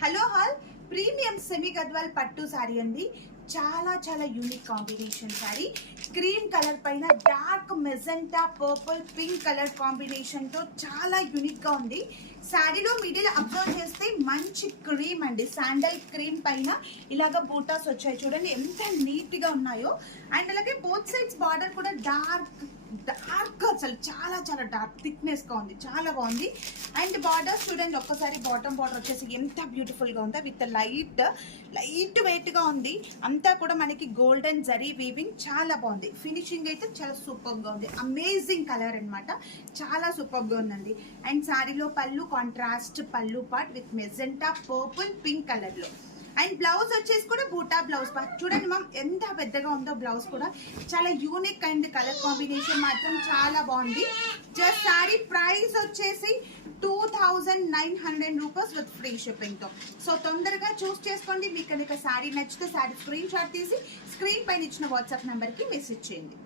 Hello all premium semi Gadwal పట్టు సారీ అండి. చాలా చాలా unique combination sari. Cream colour పైన dark magenta purple pink colour combination తో చాలా యూనిక్ గా ఉంది. శారీలో మిడిల్ అబ్జర్వ్ చేస్తే మంచి క్రీమ్ అండి, శాండల్ క్రీమ్ పైన ఇలాగ బూటాస్ వచ్చాయి చూడండి, ఎంత నీట్ గా ఉన్నాయో. అండ్ అలాగే బోత్ సైడ్స్ బార్డర్ కూడా డార్క్ అసలు చాలా చాలా డార్క్ థిక్నెస్ గా ఉంది, చాలా బాగుంది. అండ్ బార్డర్స్ చూడండి ఒక్కసారి, బాటమ్ బార్డర్ వచ్చేసి ఎంత బ్యూటిఫుల్ గా ఉందో, విత్ లైట్ వెయిట్ గా ఉంది. అంతా కూడా మనకి గోల్డెన్ జరీ వీవింగ్, చాలా బాగుంది. ఫినిషింగ్ అయితే చాలా సూపర్ గా ఉంది, అమేజింగ్ కలర్ అనమాట, చాలా సూపర్ గా ఉందండి. అండ్ శారీలో పళ్ళు కాంట్రాస్ట్ పళ్ళు part with magenta purple pink colour లో. అండ్ బ్లౌజ్ వచ్చేసి కూడా బూటా బ్లౌజ్ చూడండి మ్యామ్, ఎంత పెద్దగా ఉందో బ్లౌజ్ కూడా, చాలా యూనిక్ అండ్ కలర్ కాంబినేషన్ మాత్రం చాలా బాగుంది. జస్ట్ శారీ ప్రైస్ వచ్చేసి 2900 రూపీస్ విత్ ఫ్రీ షిప్పింగ్ తో. సో తొందరగా చూస్ చేసుకోండి. మీకు కనుక శారీ నచ్చితే శారీ స్క్రీన్ షాట్ తీసి స్క్రీన్ పైన ఇచ్చిన వాట్సాప్ నెంబర్ కి మెసేజ్ చేయండి.